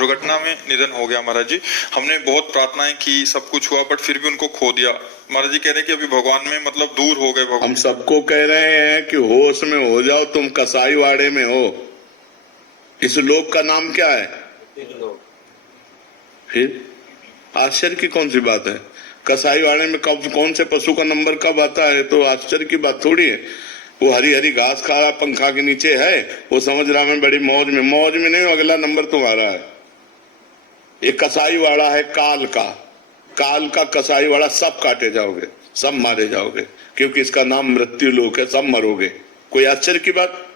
दुर्घटना में निधन हो गया महाराज जी। हमने बहुत प्रार्थनाएं की, सब कुछ हुआ, बट फिर भी उनको खो दिया। महाराज जी कह रहे हैं कि अभी भगवान में मतलब दूर हो गए भगवान। हम सबको कह रहे हैं कि होश में हो जाओ, तुम कसाई वाड़े में हो। इस लोक का नाम क्या है? फिर आश्चर्य की कौन सी बात है? कसाई वाड़े में कब कौन से पशु का नंबर कब आता है तो आश्चर्य की बात थोड़ी है। वो हरी हरी घास खा रहा, पंखा के नीचे है, वो समझ रहा मैं बड़ी मौज में नहीं, अगला नंबर तुम्हारा है। एक कसाई वाड़ा है काल का कसाई वाड़ा, सब काटे जाओगे, सब मारे जाओगे, क्योंकि इसका नाम मृत्यु लोक है, सब मरोगे। कोई आश्चर्य की बात,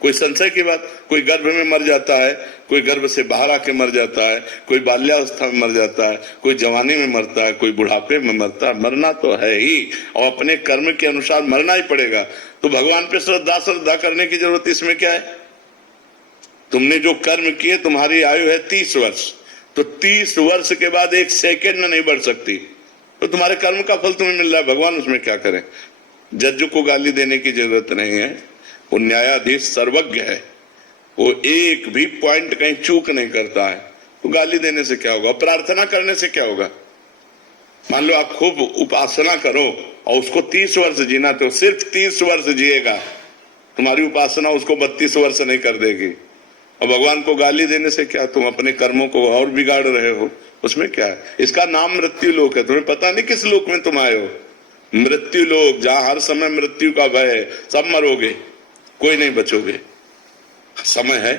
कोई संशय की बात? कोई गर्भ में मर जाता है, कोई गर्भ से बाहर आके मर जाता है, कोई बाल्यावस्था में मर जाता है, कोई जवानी में मरता है, कोई बुढ़ापे में मरता है। मरना तो है ही, और अपने कर्म के अनुसार मरना ही पड़ेगा। तो भगवान पे श्रद्धा करने की जरूरत इसमें क्या है? तुमने जो कर्म किए, तुम्हारी आयु है 30 वर्ष, तो 30 वर्ष के बाद 1 सेकेंड में नहीं बढ़ सकती, तो तुम्हारे कर्म का फल तुम्हें मिल रहा है। भगवान उसमें क्या करें? जज को गाली देने की जरूरत नहीं है, वो न्यायाधीश सर्वज्ञ है, वो एक भी पॉइंट कहीं चूक नहीं करता है। तो गाली देने से क्या होगा? प्रार्थना करने से क्या होगा? मान लो आप खूब उपासना करो और उसको 30 वर्ष जीना, तो सिर्फ 30 वर्ष जिएगा, तुम्हारी उपासना उसको 32 वर्ष नहीं कर देगी। और भगवान को गाली देने से क्या? तुम अपने कर्मों को और बिगाड़ रहे हो, उसमें क्या है? इसका नाम मृत्यु लोक है। तुम्हें पता नहीं किस लोक में तुम आए हो। मृत्यु लोक, जहां हर समय मृत्यु का भय है, सब मरोगे, कोई नहीं बचोगे। समय है,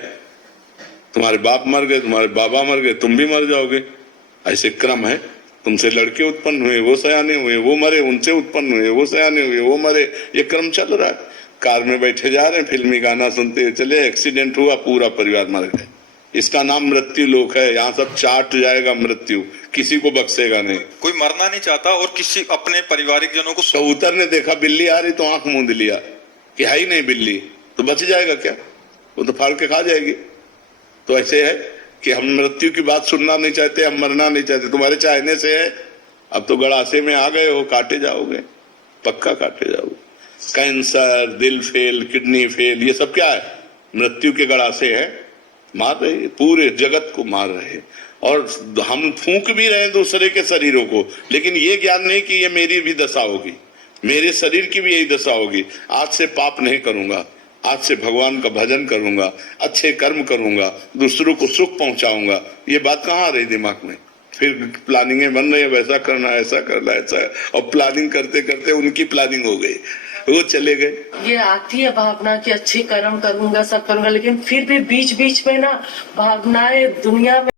तुम्हारे बाप मर गए, तुम्हारे बाबा मर गए, तुम भी मर जाओगे, ऐसे क्रम है। तुमसे लड़के उत्पन्न हुए, वो सयाने हुए, वो मरे, उनसे उत्पन्न हुए, वो सयाने हुए, वो मरे, ये क्रम चल रहा है। कार में बैठे जा रहे हैं, फिल्मी गाना सुनते हुए चले, एक्सीडेंट हुआ, पूरा परिवार मर गए। इसका नाम मृत्यु लोक है। यहाँ सब चाट जाएगा मृत्यु, किसी को बख्शेगा नहीं। कोई मरना नहीं चाहता और किसी अपने पारिवारिक जनों को। कबूतर ने देखा बिल्ली आ रही तो आंख मूंद लिया कि है ही नहीं बिल्ली, तो बच जाएगा क्या? वो तो फाड़ के खा जाएगी। तो ऐसे है कि हम मृत्यु की बात सुनना नहीं चाहते, हम मरना नहीं चाहते। तुम्हारे चाहने से है, अब तो गड़ासे में आ गए हो, काटे जाओगे, पक्का काटे जाओगे। कैंसर, दिल फेल, किडनी फेल, ये सब क्या है? मृत्यु के गड़ासे है, मार रहे, पूरे जगत को मार रहे। और हम फूंक भी रहे दूसरे के शरीरों को, लेकिन ये ज्ञान नहीं कि ये मेरी भी दशा होगी, मेरे शरीर की भी यही दशा होगी। आज से पाप नहीं करूंगा, आज से भगवान का भजन करूंगा, अच्छे कर्म करूंगा, दूसरों को सुख पहुंचाऊंगा। ये बात कहाँ आ रही दिमाग में? फिर प्लानिंगें बन रही है, वैसा करना, ऐसा करना, ऐसा, और प्लानिंग करते करते उनकी प्लानिंग हो गई, वो चले गए। ये आती है भावना कि अच्छे कर्म करूंगा, सब करूंगा, लेकिन फिर भी बीच बीच में ना भावनाएं दुनिया में